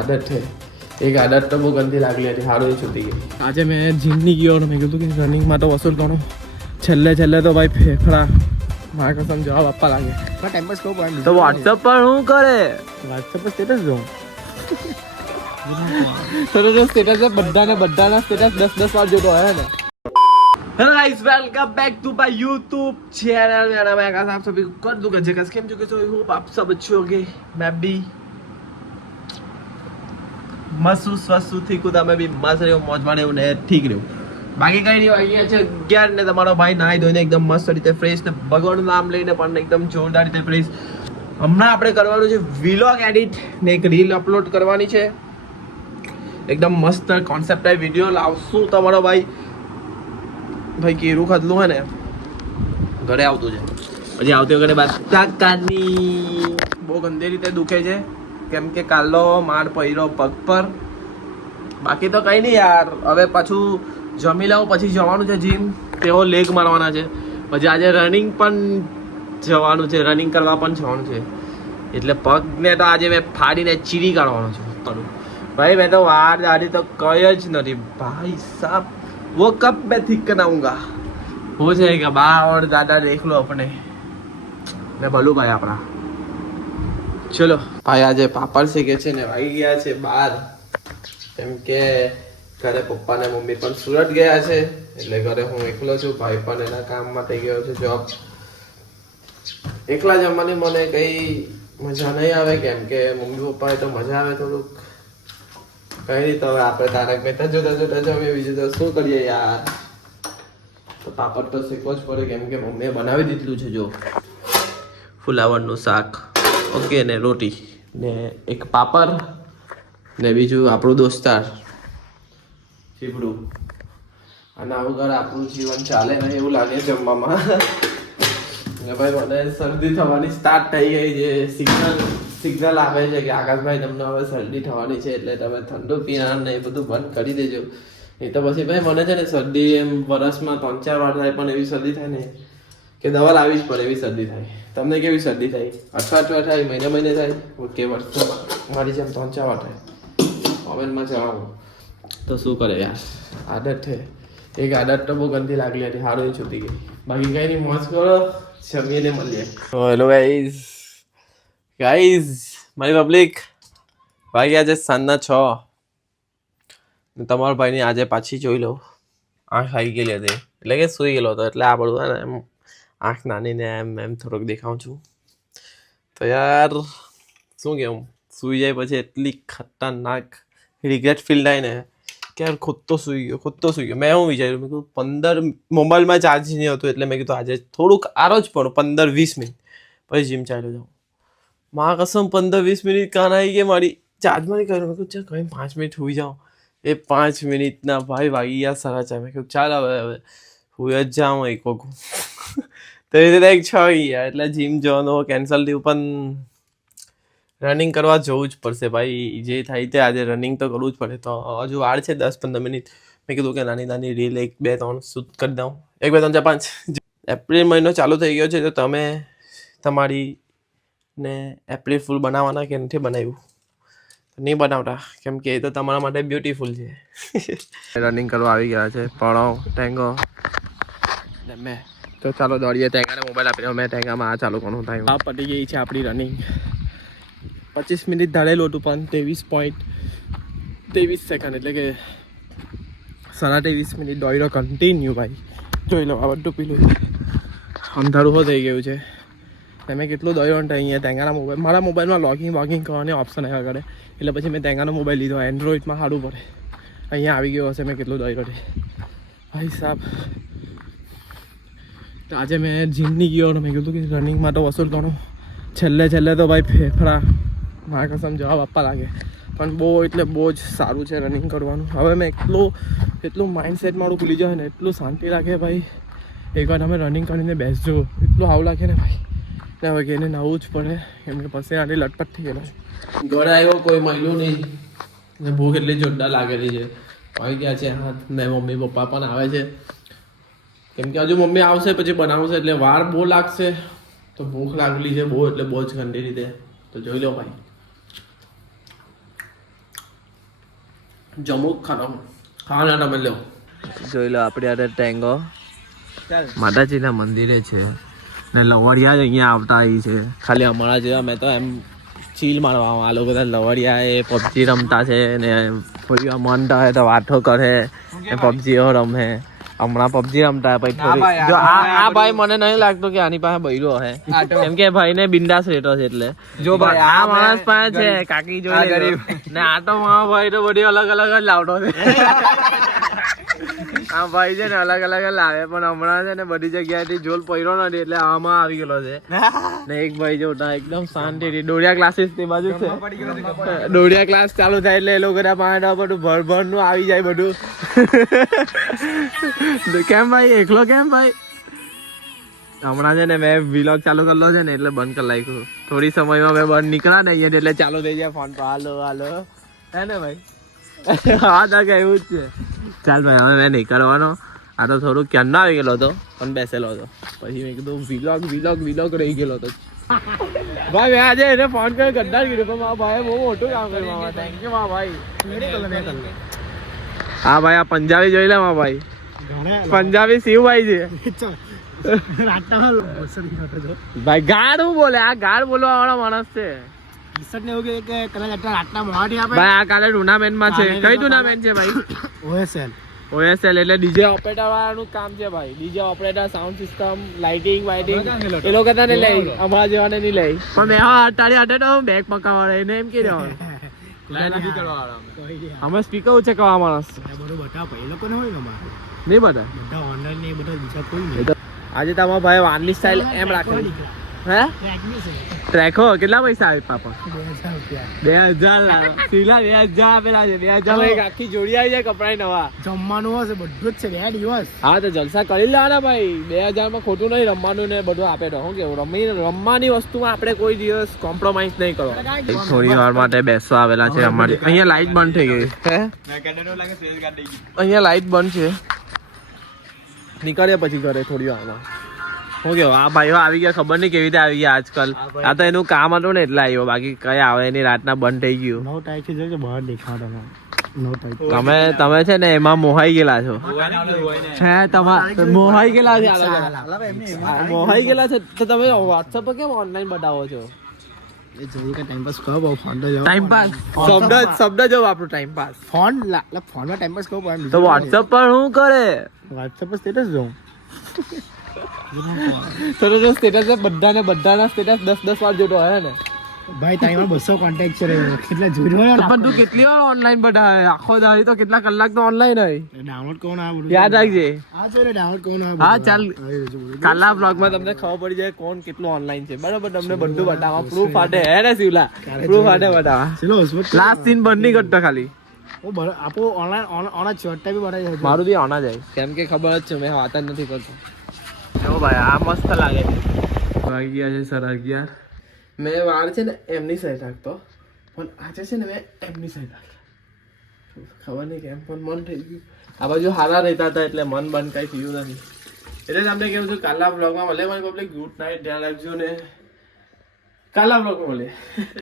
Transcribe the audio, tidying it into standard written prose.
આદત છે એક આદત તો બહુ ગંદી લાગલી હતી સારું છૂટી ગઈ આજે મેં જીમ ની ગયો મેં કીધું કે રનિંગમાં તો વસૂલ કરો છેલ્લે તો ભાઈ ફેફડા મારા કસમ જવાબ આપવા લાગે ટાઈમ પાસ કહું પણ તો વોટ્સઅપ પર શું કરે વોટ્સઅપ પર સ્ટેટસ જોઉં સ્ટેટસ બધાના સ્ટેટસ 10 વાર જોતો હોય ને hello guys welcome back to my YouTube channel मेरा मैं आकाश आप सभी को कर दूंगा जगह केम जो कैसे होप आप सब अच्छे होंगे मैं भी मस्त स्वस्थ थी खुदा मैं भी मस्त રહ્યો મોજમાં રહ્યો ને ઠીક રહ્યો બાકી કઈ નહીં વાગી છે 11 ને તમારો ભાઈ નાઈ ધોઈને એકદમ મસ્ત રીતે ફ્રેશ ને ભગવાનનું નામ લઈને પણ એકદમ જોરદાર રીતે ફ્રેશ હમણાં આપણે કરવાનું છે વ્લોગ એડિટ ને એક રીલ અપલોડ કરવાની છે એકદમ મસ્ત કોન્સેપ્ટ આઈ વિડિયો લાવશું તમારો ભાઈ કેરું ખાધલું હે ને ઘરે આવતું છે પછી આવતી વખતે બધા કાની બહુ ગંદી રીતે દુખે છે કેમ કે કાલો માર પડ્યો પગ પર બાકી તો કઈ નહીં યાર હવે પાછું જમી લઉં પછી જવાનું છે જીમ તેઓ લેગ મારવાના છે પછી આજે રનિંગ પણ જવાનું છે રનિંગ કરવા પણ જવાનું છે એટલે પગને તો આજે મેં ફાડીને ચીરી કાઢવાનો છે ભાઈ મેં તો વાર દાડી તો કઈ જ નથી ભાઈ સાહેબ वो कब मैं ठीक कराऊंगा हो जाएगा बा और दादा देख लो अपने मैं बोलूँ भाई अपना चलो भाई आज पापड़ શીખે છે ને વાગી ગયા છે 12 કેમ કે ઘરે પપ્પા ને મમ્મી પણ સુરત ગયા છે એટલે ઘરે હું એકલો છું ભાઈ પણ એના કામ માટે ગયો છે જોબ એકલા જમવાની મને કઈ મજા નહીં આવે કેમ કે મમ્મી પપ્પા તો મજા આવે થોડુંક કઈ નહીં તો હવે આપણે તારક મહેતા જોતા જમીએ બીજું તો શું કરીએ યાર તો પાપડ તો શીખવો જ પડે કેમ કે મમ્મીએ બનાવી દીધું છે જો ફુલાવરનું શાક ઓકે ને રોટી ને એક પાપડ ને બીજું આપણું દોસ્તાર ચીપડું અને આવું ઘર આપણું જીવન ચાલે ને એવું લાગે જમવામાં ને ભાઈ મને શરદી થવાની સ્ટાર્ટ થઈ ગઈ છે સિગ્નલ આવે છે કે આકાશભાઈ તમને હવે શરદી થવાની છે એટલે તમે ઠંડુ પીવાનું ને એ બધું બંધ કરી દેજો નહીં તો પછી ભાઈ મને છે ને શરદી એમ વરસમાં 3-4 વાર થાય પણ એવી શરદી થાય ને કે દવા લાવવી જ પડે એવી શરદી થાય તમને કેવી શરદી થાય અઠવાડિયા થાય મહિને થાય કે વર્ષમાં મારી જેમ 3-4 વાર થાય કોમેન્ટમાં જણાવો તો શું કરે યાર આદત છે એક આદત તો બહુ ગંદી લાગલી હતી સારું છૂટી ગઈ બાકી કઈ નહીં મોજ કરો જમીને મળીએ હેલો ગાઈઝ મારી પબ્લિક ભાઈ આજે સાંજના 6 તમારા ભાઈની આજે પાછી જોઈ લો આંખ આવી ગયેલી હતી એટલે કે સૂઈ ગયેલો હતો એટલે આ બધું ને એમ આંખ નાની ને એમ થોડુંક દેખાઉં છું તો યાર શું કહેવું સૂઈ જાય પછી એટલી ખતરનાક રિગ્રેટ ફીલ થાય ને કે યાર ખુદ તો સૂઈ ગયો મેં હું વિચાર્યું મેં કીધું 15 મોબાઈલમાં ચાર્જ નહીં હતું એટલે મેં કીધું આજે થોડુંક આરો જ પડો 15-20 મિનિટ પછી જીમ ચાલ્યો જાઉં મારા કસમ 15-20 મિનિટ કાન આવી ગઈ મારી ચાર્જમાં નહીં કર્યું મેં કીધું ચાલ કંઈ 5 મિનિટ હોઈ જાઉં એ 5 મિનિટના ભાઈ વાગી ગયા 4:30 મેં કીધું ચાલ હવે હું જ જાઉં એક વખત તો એ રીતે 6 ગયા એટલે જીમ જવાનું કેન્સલ થયું પણ રનિંગ કરવા જવું જ પડશે ભાઈ જે થાય તે આજે રનિંગ તો કરવું જ પડે તો હજુ વાર છે 10-15 મિનિટ મેં કીધું કે નાની રીલ 1-2-3 શૂટ કરી દઉં 1-2-3-4-5 એપ્રિલ મહિનો ચાલુ થઈ ગયો છે તો તમે તમારી ને એપ્રિલ ફૂલ બનાવવાના કે નથી બનાવ્યું નહીં બનાવતા કેમ કે એ તો તમારા માટે બ્યુટીફુલ છે રનિંગ કરવા આવી ગયા છે પડાવ ટેંગો ને મેં તો ચાલો દોડીએ ટેંગાને મોબાઈલ આપી મેં ટેંગામાં આ ચાલુ કરવાનું થાય આ પતી ગઈ છે આપણી રનિંગ 25 મિનિટ ધારેલું હતું પણ 23 સેકન્ડ એટલે કે 23.5 મિનિટ દોડ્યો કન્ટિન્યુ ભાઈ જોઈ લો આ બધું પીલું અંધારું હો થઈ ગયું છે મેં કેટલું દોડ્યો ને અહીંયા ટેંગાના મોબાઈલ મારા મોબાઈલમાં લોગિંગ કરવાની ઓપ્શન આવ્યા કરે એટલે પછી મેં ટેંગાનો મોબાઈલ લીધો એન્ડ્રોઈડમાં સારું પડે અહીંયા આવી ગયો હશે મેં કેટલું દોડ્યો છે ભાઈ સાહેબ તો આજે મેં જીમની ગયો મેં કીધું કે રનિંગમાં તો વસૂલ કરું છેલ્લે તો ભાઈ ફેફડા મારા કસમ જવાબ આપવા લાગે પણ બહુ જ સારું છે રનિંગ કરવાનું હવે મેં એટલું માઇન્ડસેટ મારું ભૂલી જાય ને એટલું શાંતિ લાગે ભાઈ એકવાર તમે રનિંગ કરીને બેસજો એટલું આવું લાગે ને ભાઈ ને હવે કે એને નવું જ પડે કેમ કે પછી આની લટપટ થઈ ગયેલો ઘરે આવ્યો કોઈ મળ્યું નહીં ને ભૂખ એટલી જોરદાર લાગેલી છે આવી ગયા છે હાથ ને મમ્મી પપ્પા પણ આવે છે કેમ કે હજુ મમ્મી આવશે પછી બનાવશે એટલે વાર બહુ લાગશે તો ભૂખ લાગેલી છે બહુ એટલે બહુ જ ગંદી રીતે તો જોઈ લો ભાઈ જમુક ખતમ ખાવાના તમે લો જોઈ લો આપણે આ ટેંગો માતાજીના મંદિરે છે ને લવડિયા જ અહીંયા આવતા આવી છે ખાલી અમારા જેવા મેં તો એમ ચીલ મારવામાં આ લોકો લવડિયા એ પબજી રમતા છે ને કોઈ મન થાય તો વાતો કરે ને પબજીઓ રમે હમણાં પબજી રમતા પછી જો આ ભાઈ મને નહીં લાગતું કે આની પાસે બૈરો હે કેમ કે ભાઈ ને બિંદાસ રેટો છે એટલે જો ભાઈ આ માણસ પાસે છે કાકી જોઈ ને આ તો મારા ભાઈ તો બધી અલગ અલગ જ લાવતો છે આ ભાઈ છે ને અલગ અલગ લાવે પણ હમણાં છે ને બધી જગ્યાએથી જોલ પડ્યો નથી એટલે આમાં આવી ગયેલો છે ને એક ભાઈ જોતા એકદમ શાંતિથી દોડિયા ક્લાસીસ તે બાજુ છે દોડિયા ક્લાસ ચાલુ થાય એટલે એ લોકો પાણી બધું ભર નું આવી જાય બધું કેમ ભાઈ એકલો કેમ ભાઈ હમણાં છે ને મેં વ્લોગ ચાલુ કરેલો છે ને એટલે બંધ કરી નાખ્યું થોડી સમયમાં મેં બંધ નીકળ્યા ને અહીંયા એટલે ચાલુ થઈ જાય ફોન પર હાલો હાલો હે ને ભાઈ હા તો એવું જ છે ચાલ ભાઈ હવે મેં નહીં કરવાનો આ તો થોડુંક ક્યાં ના આવી ગયેલો હતો પણ બેસેલો હતો પછી મેં કીધું વિલોગ રહી ગયેલો હતો ભાઈ મેં આજે એને ફોન કરી ગદ્દાર કીધું પણ મારા ભાઈ બહુ મોટું કામ કર્યું મામા થેન્ક યુ મારા ભાઈ હા ભાઈ આ પંજાબી જોઈ લે મારા ભાઈ પંજાબી શિવભાઈ છે ભાઈ ગાડ હું બોલે આ ગાડ બોલવા વાળો માણસ છે ભાઈ આ કાલે ટુર્નામેન્ટ માં છે કઈ ટુર્નામેન્ટ છે ભાઈ OSL એટલે ડીજે ઓપરેટર વાળાનું કામ છે ભાઈ DJ operator sound system lighting વાઇટિંગ એ લોકો તને લઈ અમારા જેવાને નહીં લઈ પણ મેં તારી હાટે તો બેગ પકાવવા એને એમ કે અમે સ્પીકર ઊંચે કરવા માણસ નહીં બધા આજે તમારા ભાઈ વાનલી સ્ટાઇલ એમ રાખે હે ટ્રેકો કેટલા પૈસા આવે પાપા 2000 સીલા 2000 આપેલા છે 2000 એક આખી જોડી આવી જાય કપડા નવા જમવાનું હશે બધું જ છે 2 દિવસ હા તો જલસા કરી લેવાના ભાઈ 2000 માં ખોટું નહીં રમવાનું ને બધું આપે તો હું કેવું રમવાની વસ્તુમાં આપણે કોઈ દિવસ કોમ્પ્રોમાઇઝ નહીં કરો થોડી વાર માટે બેસવા આવેલા છે અમારી અહીંયા લાઈટ બંધ થઈ ગઈ હે અહીંયા લાઈટ બંધ છે નીકળે પછી ઘરે થોડી વારમાં હું કેવું આ ભાઈઓ આવી ગયા ખબર નહીં કેવી રીતે આવી ગયા આજકાલ આ તો એનું કામ હતું ને એટલે આવ્યો બાકી કઈ આવે એની રાતના બંધ થઈ ગયું તમે છે ને એમાં મોહાઈ ગયેલા છો હે તમારે મોહાઈ ગયેલા છે મોહાઈ ગયેલા છે તો તમે વોટ્સએપ પર કેમ ઓનલાઈન બતાવો છો શબ્દ જો વાપરો ટાઈમ પાસ ફોનમાં ટાઈમ પાસ કહો તો વોટ્સએપ પર હું કરે વોટ્સએપ પર સ્ટેટસ જોઉં તો સ્ટેટસ બધાના સ્ટેટસ 10 વાર જોતો હે ને ભાઈ તાઈમાં 200 કોન્ટેક્ટ છે કેટલા જોઈ રહ્યો પણ તું કેટલી વાર ઓનલાઈન બતાવે આખો દાડી તો કેટલા કલાક તો ઓનલાઈન હોય ડાઉનલોડ કોણ આ બધું યાદ રાખજે આ જો ને ડાઉનલોડ કોણ આ હા ચાલ કાલના બ્લોગમાં તમને ખબર પડી જાય કોણ કેટલું ઓનલાઈન છે બરાબર તમને બધું બતાવવા પ્રૂફ આટે હે ને શિવલા પ્રૂફ આટે બતાવવા લાસ્ટ સીન બંધ નહીં કરતો ખાલી આપો ઓનલાઈન ઓના ચોટ્ટા બી બતાવી મારું બી ઓના જાય કેમ કે ખબર જ છે મેં વાત જ નથી કરતો જો ભાઈ આ મસ્ત લાગે વાગી ગયા છે 11:30 મેં વાર છે ને એમની સાઈડ રાખતો પણ આજે છે ને મેં એમની સાઈડ રાખી ખબર નહીં કેમ પણ મન થઈ ગયું આ બાજુ હારા રહેતા હતા એટલે મન બંધ કાંઈ થયું નથી એટલે તમને કેવું છું કાલના બ્લોગમાં મળે મને પબ્લિક ગુડ નાઇટ ધ્યાન રાખજો ને કાલના બ્લોગમાં મળે